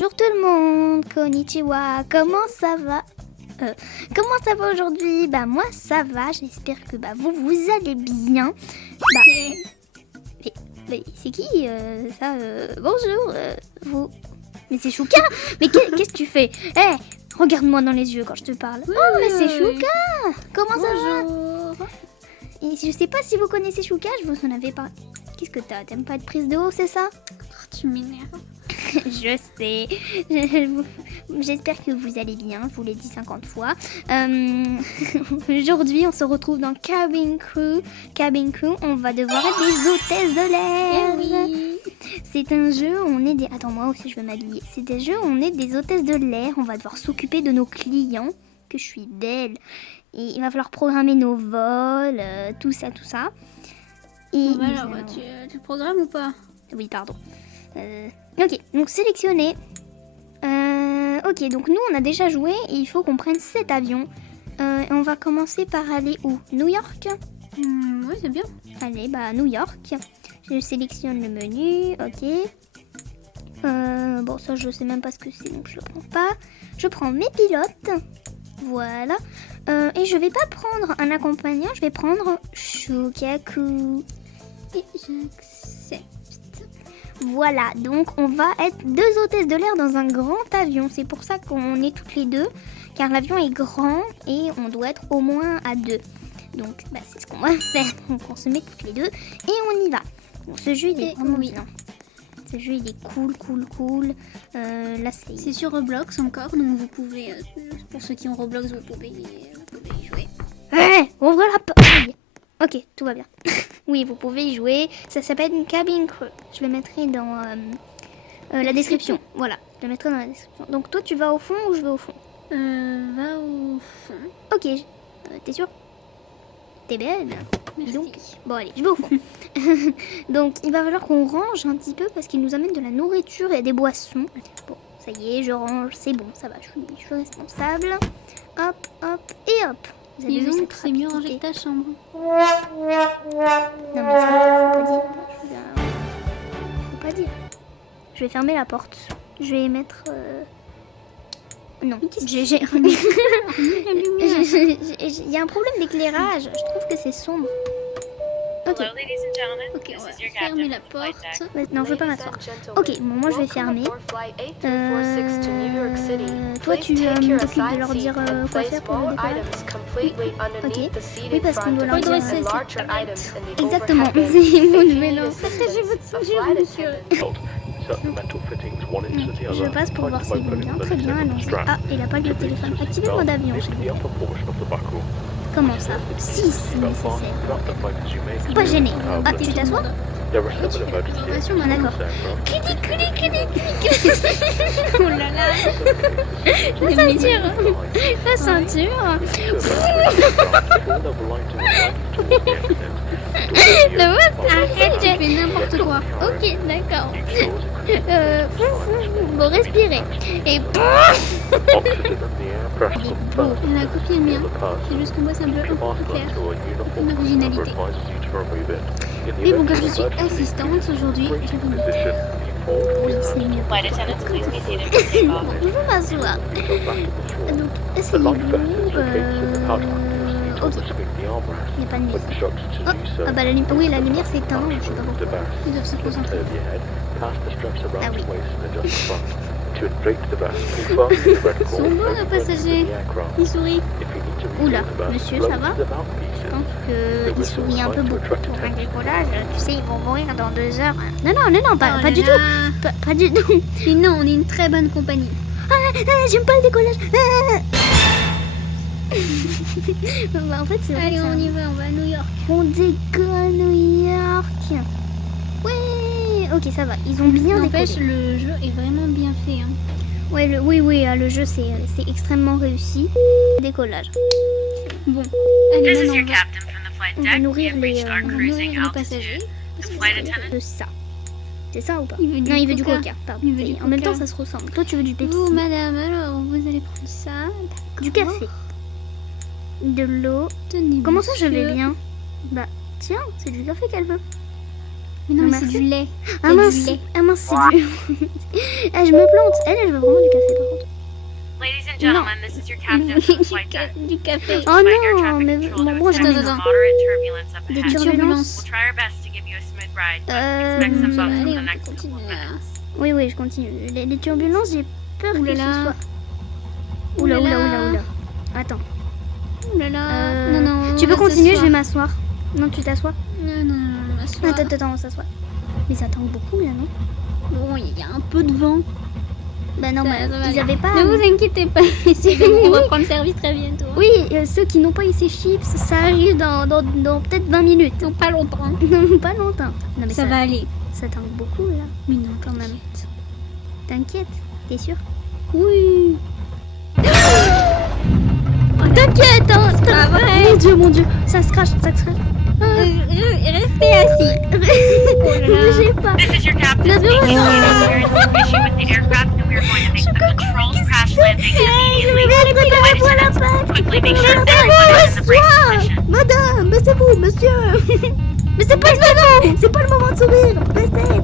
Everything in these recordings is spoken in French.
Bonjour tout le monde, konnichiwa, comment ça va Comment ça va aujourd'hui? Bah moi ça va, j'espère que vous allez bien. Mais c'est qui ça bonjour, vous. Mais c'est Chouka. Mais qu'est-ce que tu fais? Regarde-moi dans les yeux quand je te parle. Oh mais c'est Chouka. Comment ça va? Et je sais pas si vous connaissez Chouka, je vous en avais parlé. Qu'est-ce que t'as? T'aimes pas être prise de haut, c'est ça? Tu m'énerves. Je sais. J'espère que vous allez bien, je vous l'ai dit 50 fois. Aujourd'hui, on se retrouve dans Cabin Crew. Cabin Crew, on va devoir être des hôtesses de l'air. Oui. C'est un jeu où on est des... Attends, moi aussi je veux m'habiller. C'est des jeux où on est des hôtesses de l'air. On va devoir s'occuper de nos clients. Que je suis belle. Et il va falloir programmer nos vols, tout ça. Et Bon, alors, tu programmes ou pas? oui, pardon. Ok, donc sélectionner. Ok, donc nous on a déjà joué et il faut qu'on prenne cet avion. Et on va commencer par aller où? New York? Oui, c'est bien. Allez, New York. Je sélectionne le menu, ok. Bon, ça je sais même pas ce que c'est, donc je le prends pas. Je prends mes pilotes. Voilà. Et je vais pas prendre un accompagnant, je vais prendre Shukaku. Et j'accepte. Voilà, donc on va être deux hôtesses de l'air dans un grand avion. C'est pour ça qu'on est toutes les deux, car l'avion est grand et on doit être au moins à deux. Donc c'est ce qu'on va faire. Donc on se met toutes les deux et on y va. Bon, ce jeu il est vraiment bien. Ce jeu il est cool. Là C'est sur Roblox encore, donc vous pouvez, pour ceux qui ont Roblox, vous pouvez y jouer. Ouvre la porte. Ok, tout va bien. Oui, vous pouvez y jouer. Ça s'appelle une Cabin Crew. Je le mettrai dans la description. Voilà, je le mettrai dans la description. Donc toi, tu vas au fond ou je vais au fond? Va au fond. Ok, t'es sûr? T'es belle. Merci. Donc, bon allez, je vais au fond. Donc il va falloir qu'on range un petit peu parce qu'il nous amène de la nourriture et des boissons. Bon, ça y est, je range, c'est bon, ça va, je suis responsable. Hop, et hop. Vous avez vu Disons cette que c'est mieux rapidité. rangé que ta chambre. Non mais ça, faut pas dire. Faut pas dire. Je vais fermer la porte. Je vais mettre... Non, il y a un problème d'éclairage. Je trouve que c'est sombre. Ok. Ok, on va fermer la porte. Non, je veux pas m'asseoir. Ok, bon, moi je vais fermer. Toi, tu t'occupes de leur dire quoi faire pour le décollage. Ok. Oui, parce qu'on doit leur dire... Exactement. C'est mon vélo. Partagez votre sujet, monsieur. Je passe pour voir s'ils vont bien. Très bien, allons-y. Ah, il a pas le téléphone. Activez le mode avion. Comment ça? Si, c'est nécessaire. Pas gêné. Ah, tu t'assois? Réservation, Ah, d'accord. Oh là là. La ceinture. La ceinture. Le mot, arrête, Tu fais n'importe quoi. Ok, d'accord. Bon, respirez. Et Elle a copié le mien. C'est juste que moi, c'est un peu clair. Une originalité. Mais bon, comme je suis assistante aujourd'hui, je vais me dire. oui, c'est mieux. Bon, je vais m'asseoir. Donc, asseyez-vous. Ok. Il n'y a pas de musique. Oh, ah bah la lumière, oui, la lumière s'éteint. Je sais pas pourquoi. Ils doivent se concentrer. Ah oui. Ils sont beaux, nos passagers. Ils sourient. Oula, monsieur, ça va? Je pense qu'il sourit un peu beaucoup pour un décollage. Tu sais, ils vont mourir dans 2 heures. Non, pas du tout. Pas du tout. Mais non, on est une très bonne compagnie. J'aime pas le décollage. En fait, c'est vrai. Allez, on y va, on va à New York. On décolle New York. Ouais. Ok, ça va. Ils ont bien N'empêche, décollé. le jeu est vraiment bien fait. Hein. Ouais, oui, le jeu c'est extrêmement réussi. Décollage. Bon, allez, This is maintenant, your on va captain from the flight On va deck. nourrir You've reached our les cruising nourrir les passagers. altitude. The flight attendant. de ça. C'est ça ou pas? Il veut du Non, il veut du coca. coca. Pardon. Il veut du En même coca. temps, ça se ressemble. Toi, tu veux du Pepsi. Vous, madame, alors, vous allez prendre ça. Du café. De l'eau. Tenez, Comment ça, je vais monsieur. bien? Bah, tiens, c'est du café qu'elle veut. Mais non, mais c'est Merci. du lait. Ah C'est mince, du lait. ah mince, c'est du... Ah, je me plante. Elle veut vraiment du café par contre. Ladies and gentlemen, this is your captain from Flight 10. Du café. Oh Despite air non, traffic mais control bon, moi je notice, mets Attends, moderate turbulence up des ahead. turbulences. We'll try our best to give you a smooth ride, but expect some bumps in Allez, the on next peut couple of continuer. minutes. Oui, oui, je continue. Les turbulences, j'ai peur Ouh que là ce là. soit... Oula, Ouh là oula, là. oula, oula. Attends. Oh là là. Non, non. Tu peux on va continuer, je s'asseoir. vais m'asseoir. Non, tu t'assois. Non, non, non, on va s'asseoir. Attends, on s'assoit. Mais ça tangue beaucoup là, non? Bon, il y a un peu de vent. Bah non, Ça- bah, ça va ils aller. avaient pas... Ne vous inquiétez pas, c'est bon, on va prendre service très bientôt. Oui, ceux qui n'ont pas eu ces chips, ça arrive dans peut-être 20 minutes. Non, pas longtemps. Non, pas longtemps. Non, mais Ça va aller. ça tangue beaucoup là, Mais non, quand même. T'inquiète, t'es sûr? Oui. T'inquiète, hein! C'est pas vrai. Mon dieu, ça se crache, ça se crache. Restez assis. Ne bougez pas. This is your captain La speaking. vérité. We experienced an issue with the aircraft and we are going to make a controlled crash landing immediately. Flight attendants, quickly make sure everyone is in the brace position. Madame, mais c'est vous, monsieur. Mais c'est pas le moment, c'est pas le moment de sourire. Restez.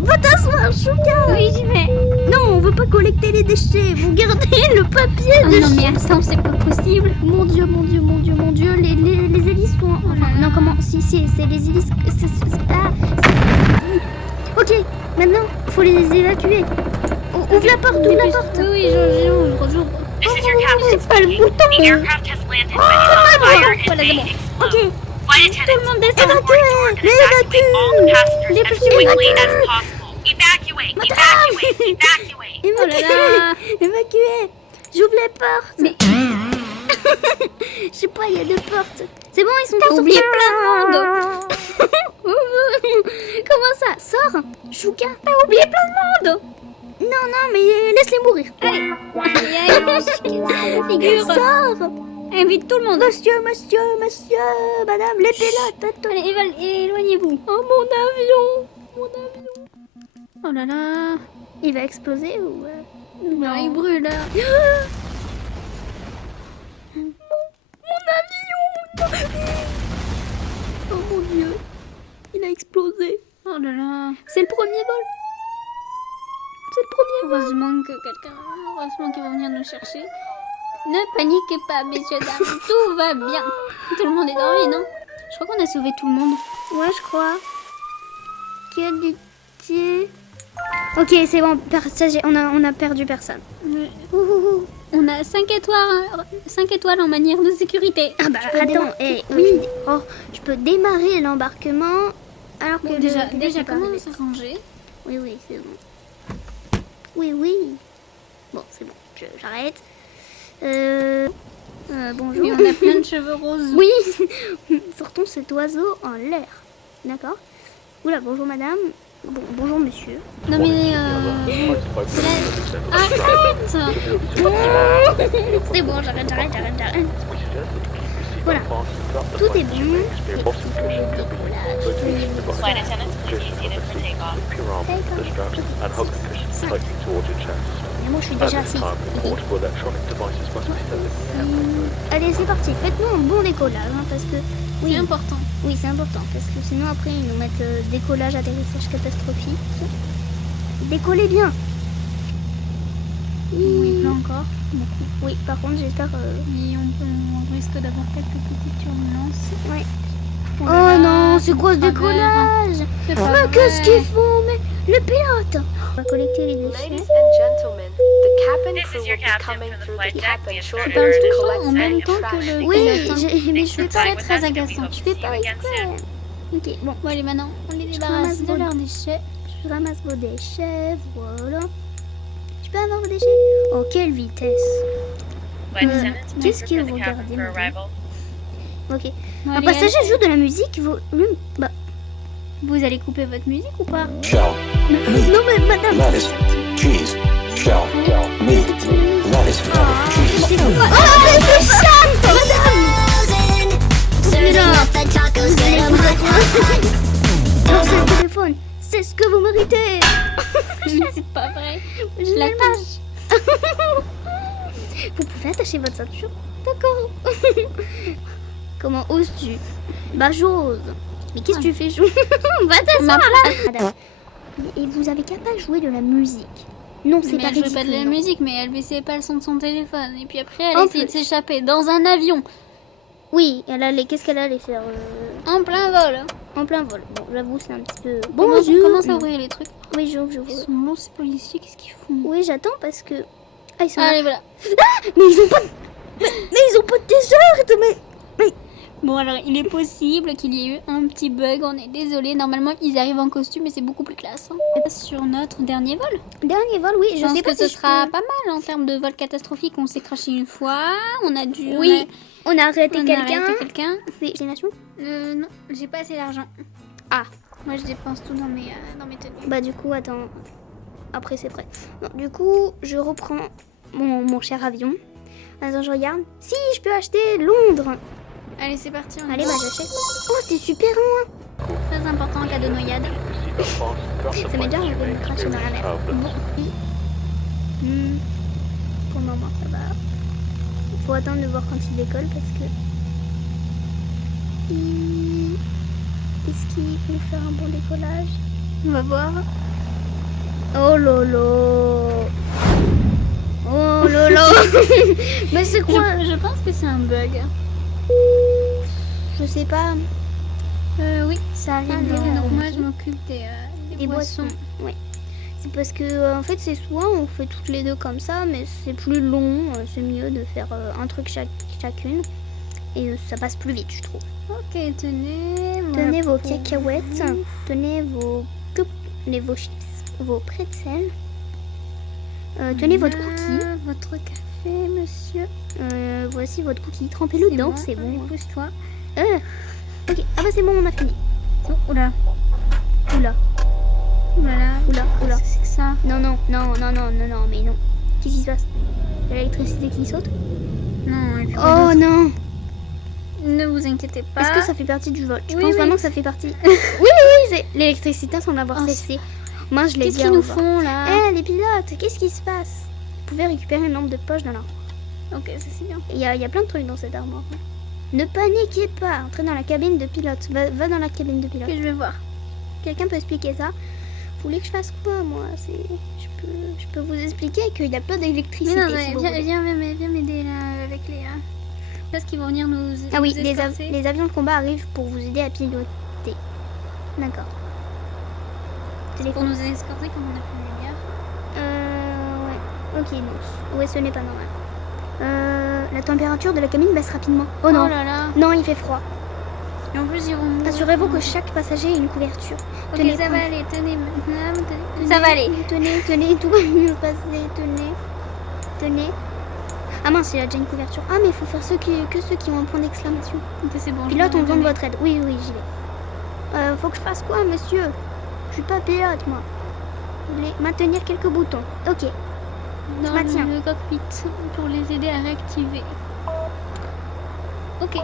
Va t'asseoir, Chouka. Oui, j'y vais. Non, on veut pas collecter les déchets. Vous gardez le papier Oh de non, mais attends, c'est pas possible. Mon dieu, mon dieu, mon dieu, mon dieu, les hélices sont... Enfin, non, comment... Si, c'est les hélices... Ok, maintenant, faut les évacuer. Ouvre la porte, ouvre la porte. Oui, j'ouvre. This is your captain pas le speaking. bouton. The aircraft has landed but is on fire and Voilà, c'est may bon. explode. Flight attendants, monde descend. open the door and evacuate all the passengers as quickly as possible. Evacuate, evacuate, evacuate. Oh là là. Évacuer. J'ouvre les portes. Mais Je sais pas, il y a 2 portes. C'est bon, ils sont T'as tous oublié sortis. Comment ça? Sors, Chouka. t'as oublié plein de monde. Non, mais laisse-les mourir. Allez, figure. Sors. Invite tout le monde. Monsieur, madame, les pilotes. Allez, éloignez-vous. Oh, mon avion. Oh là là. Il va exploser ou... Non, il brûle. Mon avion. Oh mon dieu. Il a explosé. Oh là là. C'est le premier vol. Heureusement qu'il va venir nous chercher. Ne paniquez pas, messieurs, dames. Tout va bien. Tout le monde est dormi, non? Je crois qu'on a sauvé tout le monde. Ouais, je crois. Qualité. Ok, c'est bon. On a perdu personne. Ouh. On a 5 étoiles en manière de sécurité. Ah bah attends, oui. Oh, je peux démarrer l'embarquement alors que Bon, le déjà, pilote est pas comment arrivé. s'arranger? Oui, c'est bon. Oui. Bon, c'est bon. J'arrête. Bonjour. Oui, on a plein de cheveux roses. Oui. Sortons cet oiseau en l'air. D'accord. Oula, bonjour madame. Bon, bonjour monsieur. Non mais arrête. C'est bon, j'arrête. Voilà. Tout est bon. Flight attendants, please be seated for takeoff. Mais moi je suis déjà assise. Allez, c'est parti. Faites-nous un bon décollage, hein, parce que... C'est important. Oui, c'est important, parce que sinon après ils nous mettent décollage, atterrissage catastrophique. Décollez bien. Oui, là encore. Beaucoup. Oui, par contre j'espère... Mais on risque d'avoir quelques petites turbulences. Ouais. Oh Oh là là, non, c'est quoi ce pas décollage? C'est pas Mais vrai. qu'est-ce qu'ils font? Mais le pilote! On va collecter les déchets. Ladies and gentlemen, the cabin This crew is your will be captain coming from the through flight the deck. cabin We shortly have Tu to parles tout le temps collect en même any temps que trash. le Oui, pilote. mais Thanks je for fais pas flying très with us, and we agaçant. hope Je to fais see pas you again soon. exprès. Ok, bon. Bon, allez, maintenant, on les Je débarrasse ramasse de vos- leurs déchets. Je ramasse vos déchets, voilà. Je peux avoir vos déchets? Oh, quelle vitesse! Flight attendants, please qu'est-ce que prepare the vous cabin regardez, for madame? arrival. Ok. Bon, Un allez, passager joue de la musique, volume... Bah, vous allez couper votre musique ou pas? Shell, non mais madame... lettuce, cheese, shell, meat, lettuce, cheese. Oh, mais c'est ça, madame! C'est là. Alors, c'est le téléphone. C'est ce que vous méritez. C'est pas vrai. Je Je l'attache. Vous pouvez attacher votre ceinture. D'accord. Comment oses-tu? Bah j'ose. Mais qu'est-ce que tu fais, Chou? Va t'asseoir là. Et vous avez qu'à pas jouer de la musique. Non, c'est Mais pas elle jouait ridicule. pas de la non. musique, mais elle baissait pas le son de son téléphone. Et puis après, elle En essayait de plus. s'échapper dans un avion, Oui, elle allait. Qu'est-ce qu'elle allait faire en plein vol. en plein vol? Bon, j'avoue, c'est un petit peu. Commence à Non. ouvrir les trucs. Oui, j'ouvre. Ils sont longs, ces policiers, qu'est-ce qu'ils font? Oui, j'attends parce que. Ah, ils sont là. Allez, voilà. Mais ils ont pas. Mais ils ont pas de t-shirt. Mais. Bon, alors, il est possible qu'il y ait eu un petit bug, on est désolé. Normalement, ils arrivent en costume et c'est beaucoup plus classe. Hein. Sur notre dernier vol, Dernier vol, oui. je Je pense sais pas que ce si je sera peux- pas mal en termes de vol catastrophique. On s'est craché une fois, on a dû. Oui. On a arrêté on a quelqu'un. arrêté quelqu'un. C'est destination. Non, j'ai pas assez d'argent. Ah. Moi, je dépense tout dans mes tenues. Bah du coup, attends. Après, c'est prêt. Non, du coup, je reprends mon cher avion. Attends, je regarde. Si, je peux acheter Londres. Allez, c'est parti. On y Allez, va. bah j'achète. Oh, c'est super loin. Très important en cas de noyade. Ça m'est déjà arrivé de me cracher dans la mer. Pour le moment, ça va. Il faut attendre de voir quand il décolle parce que... Est-ce qu'il peut faire un bon décollage? On va voir. Oh lolo. Oh lolo. Mais c'est quoi? Je pense que c'est un bug. Je sais pas. Oui. Ça arrive. Ah, dans- donc moi, je m'occupe des boissons. boissons. Oui. C'est parce que en fait c'est soit on fait toutes les deux comme ça, mais c'est plus long. C'est mieux de faire un truc chacune et ça passe plus vite, je trouve. Ok, tenez. Tenez voilà vos pour cacahuètes, vous. tenez vos chips, vos pretzels. Tenez votre cookie. Voilà, votre café, monsieur. Voici votre cookie. Trempez-le dedans, c'est bon. Allez, pousse-toi. Ok, ah bah c'est bon, on a fini. Oh, oula. Oula, Voilà. oula, oula. Qu'est-ce que c'est que ça? Non, mais non. Qu'est-ce qui se passe? L'électricité qui saute? Non, et puis Oh non! ne vous inquiétez pas. Est-ce que ça fait partie du vol? Je Oui, pense oui. vraiment que ça fait partie. oui, c'est l'électricité semble avoir Oh, cessé. Moi, je l'ai Qu'est-ce dit. qu'ils au nous revoir. font là? Les pilotes, qu'est-ce qui se passe? Vous pouvez récupérer une lampe de poche dans la. Ok, ça c'est bien. Il y a plein de trucs dans cette armoire. Ne paniquez pas, entrez dans la cabine de pilote. Va dans la cabine de pilote. Ok, je vais voir. Quelqu'un peut expliquer ça? Vous voulez que je fasse quoi, moi? Je peux vous expliquer qu'il n'y a pas Mais d'électricité. non, si vous viens voulez. m'aider là avec les. Parce qu'ils vont venir nous. Ah oui, nous les escorter. avions de combat arrivent pour vous aider à piloter. D'accord. Pour nous escorter comme on a plus de lumière. Ouais. Ok, non. Ouais, ce n'est pas normal. La température de la cabine baisse rapidement. Oh non. là là. Non, il fait froid. Et en plus, ils vont mourir. Assurez-vous que chaque passager ait une couverture. Ok, Tenez, ça va prends- aller. Tenez, madame. tenez, Ça va aller. Tenez, tout va bien passer. Tenez. Ah mince, il a déjà une couverture. Ah, mais il faut faire que ceux qui ont un point d'exclamation. Ok, c'est bon. Pilote, je on vais demande donner. votre aide. Oui, j'y vais. Faut que je fasse quoi, monsieur? Je suis pas pilote, moi. Vous voulez maintenir quelques boutons. Ok. Dans maintiens. le cockpit pour les aider à réactiver. Ok.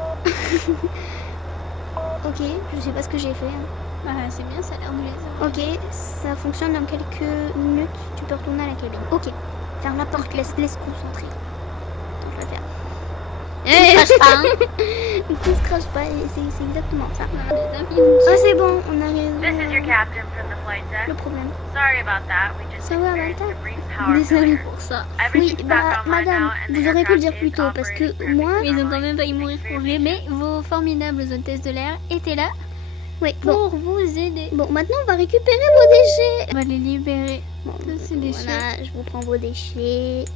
Ok, je sais pas ce que j'ai fait. Ah, c'est bien, ça a l'air de les Ok, ça fonctionne dans quelques minutes. Tu peux retourner à la cabine. Ok. Ferme la porte, laisse concentrer. Attends, je vais faire. Ne crache pas, hein. Qui se crache pas, et c'est exactement ça. Voilà, des avions. Ah, c'est bon, on arrive. This is your captain from the flight deck. Le problème. Sorry about that. We just Sorry about experienced that. a brief power Désolée failure. pour ça. Oui, Everything's bah, back online madame, now, and the vous auriez pu le dire aircraft plus is tôt parce que operating moi. Mais ils ont quand même failli mourir pour rien. Mais vos formidables hôtesses de l'air étaient là Oui, bon. pour vous aider. Bon, maintenant on va récupérer vos déchets. On va les libérer Bon, de ces déchets. voilà, je vous prends vos déchets.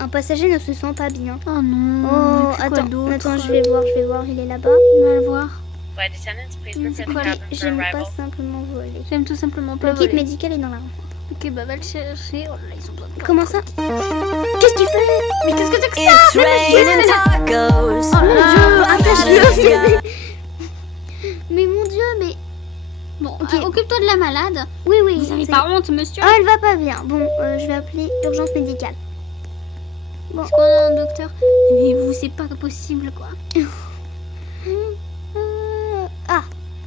Un passager ne se sent pas bien. Oh non. Oh, et puis quoi attends, d'autre je vais voir, il est là-bas. On va le voir. Flight attendants, please C'est prepare quoi the les- cabin for J'aime pas arrival. simplement voler. J'aime tout simplement pas Le kit voler. médical est dans la rampe. Ok, bah va le chercher. Oh là là, ils ont besoin de Comment ça? Qu'est-ce qu'il fait? Mais qu'est-ce que c'est que ça? It's raining tacos. Oh mon dieu, attache-le! Yeah. Mais mon dieu, mais... Bon, Ok. occupe-toi de la malade. Oui, Vous avez c'est- pas honte, monsieur? Ah, elle va pas bien. Bon, je vais appeler urgence médicale. Bon. Est-ce qu'on a un docteur? Mais vous, c'est pas possible, quoi. Ah,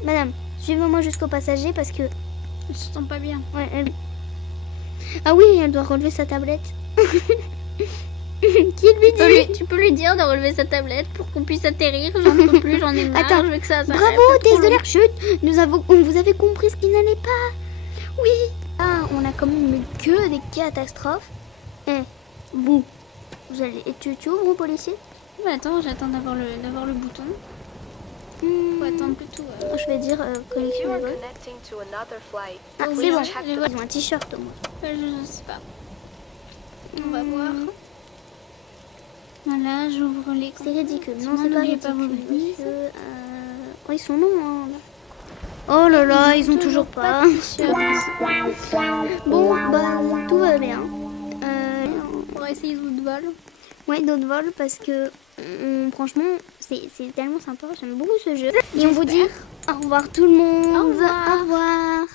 madame, suivez-moi jusqu'au passager parce que... Je se sens pas bien. Ouais, Ah oui, elle doit relever sa tablette. Qui lui dit? Tu peux lui dire de relever sa tablette pour qu'on puisse atterrir. J'en peux plus, j'en ai marre. Attends, je veux que ça s'arrête. Bravo, test de l'air chute. Vous avez compris ce qui n'allait pas. Oui. Ah, on a quand même eu que des catastrophes. Bon, tu ouvres, policier? Bah, attends, j'attends d'avoir le bouton. Faut attendre plutôt. Je vais dire You connexion. are connecting to another flight. Ah, Oui, c'est bon. je Ils ont un t-shirt au moins. Je sais pas. On va voir. Voilà, j'ouvre l'écran. C'est ridicule. Non, Sinon, c'est pas n'oubliez pas vos ridicule. valises. monsieur. Oh, ils sont longs. Hein. Oh là là, ils ont toujours pas. Bon, bah, tout va bien. On va essayer d'autres vols. Ouais, d'autres vols parce que franchement, c'est tellement sympa. J'aime beaucoup ce jeu. Et on vous dit au revoir tout le monde. Au revoir. Au revoir.